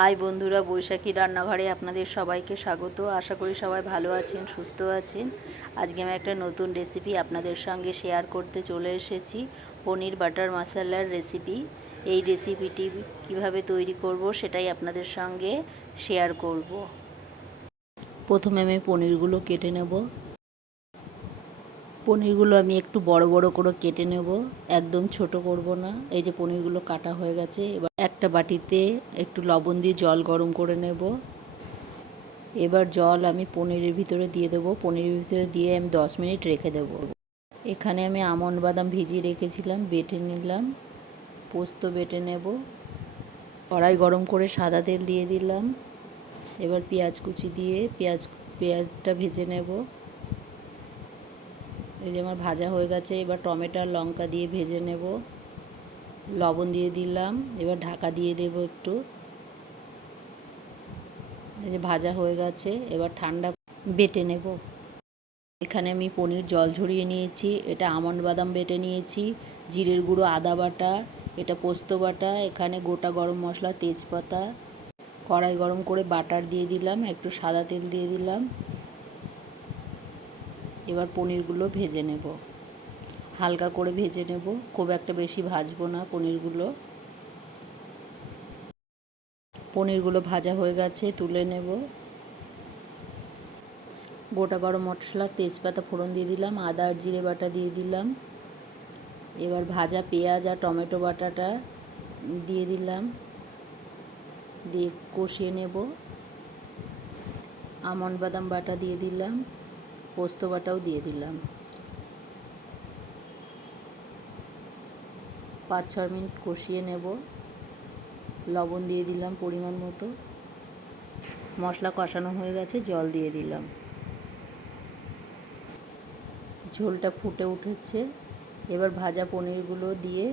High বন্ধুরা, বৈশাখী রান্নাঘরে আপনাদের সবাইকে স্বাগত। আশা করি সবাই ভালো আছেন, সুস্থ আছেন। আজকে আমি একটা নতুন রেসিপি আপনাদের সঙ্গে শেয়ার করতে চলে এসেছি, পনির বাটার মশলার রেসিপি। এই রেসিপিটি কিভাবে তৈরি করব সেটাই আপনাদের সঙ্গে শেয়ার করব। প্রথমে আমি পনিরগুলো কেটে নেব। পনিরগুলো আমি একটু বড় বড় করে কেটে নেব, একদম ছোট করব না। এই যে পনিরগুলো কাটা হয়ে গেছে। এবার একটা বাটিতে একটু লবণ দিয়ে জল গরম করে নেব। এবার জল আমি পনিরের ভিতরে দিয়ে দেবো। পনিরের ভিতরে দিয়ে আমি 10 মিনিট রেখে দেবো। এখানে আমি আমন্ড বাদাম ভিজিয়ে রেখেছিলাম, বেটে নিলাম। পোস্ত বেটে নেব। কড়াই গরম করে সাদা তেল দিয়ে দিলাম। এবার পেঁয়াজ কুচি দিয়ে পেঁয়াজটা ভেজে নেব। এই যে আমার ভাজা হয়ে গেছে। এবার টমেটো আর লঙ্কা দিয়ে ভেজে নেব। লবণ দিয়ে দিলাম। এবার ঢাকা দিয়ে দেব একটু। এই যে ভাজা হয়ে গেছে। এবার ঠান্ডা বেটে নেব। এখানে আমি পনির জল ঝরিয়ে নিয়েছি। এটা আমন্ড বাদাম বেটে নিয়েছি, জিরের গুঁড়ো, আদা বাটা, এটা পোস্ত বাটা, এখানে গোটা গরম মশলা, তেজপাতা। কড়াই গরম করে বাটার দিয়ে দিলাম, একটু সাদা তেল দিয়ে দিলাম। এবার পনিরগুলো ভেজে নেব, হালকা করে ভেজে নেব, খুব একটা বেশি ভাজবো না পনিরগুলো। পনিরগুলো ভাজা হয়ে গেছে, তুলে নেব। গোটা গরম মশলা, তেজপাতা ফোড়ন দিয়ে দিলাম, আদা আর জিরে বাটা দিয়ে দিলাম। এবার ভাজা পেঁয়াজ আর টমেটো বাটাটা দিয়ে দিলাম, দিয়ে কষিয়ে নেব। আমন্ড বাদাম বাটা দিয়ে দিলাম, পোস্ত বাটাও দিয়ে দিলাম। 5-6 মিনিট কষিয়ে নেব। লবণ দিয়ে দিলাম পরিমাণ মতো। মশলা কষানো হয়ে গেছে, জল দিয়ে দিলাম। ঝোলটা ফুটে উঠেছে। এবার ভাজা পনিরগুলো দিয়ে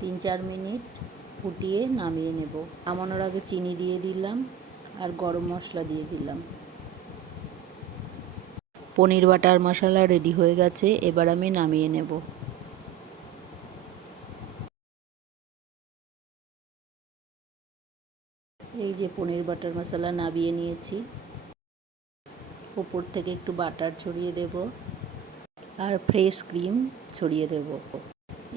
3-4 মিনিট ফুটিয়ে নামিয়ে নেব। নামানোর আগে চিনি দিয়ে দিলাম আর গরম মশলা দিয়ে দিলাম। পনির বাটার মশলা রেডি হয়ে গেছে। এবার আমি নামিয়ে নেব। এই যে পনির বাটার মশলা নামিয়ে নিয়েছি। উপর থেকে একটু বাটার ছড়িয়ে দেব আর ফ্রেশ ক্রিম ছড়িয়ে দেব।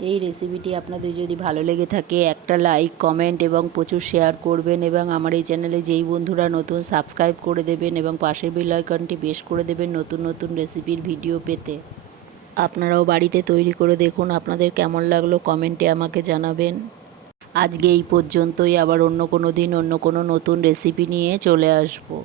এই রেসিপিটি আপনাদের যদি ভালো লেগে থাকে একটা লাইক, কমেন্ট এবং প্রচুর শেয়ার করবেন, এবং আমার এই চ্যানেলে যেই বন্ধুরা নতুন সাবস্ক্রাইব করে দেবেন এবং পাশের বেল আইকনটি প্রেস করে দেবেন নতুন নতুন রেসিপির ভিডিও পেতে। আপনারাও বাড়িতে তৈরি করে দেখুন, আপনাদের কেমন লাগলো কমেন্টে আমাকে জানাবেন। আজকে এই পর্যন্তই। আবার অন্য কোনো দিন অন্য কোনো নতুন রেসিপি নিয়ে চলে আসবো।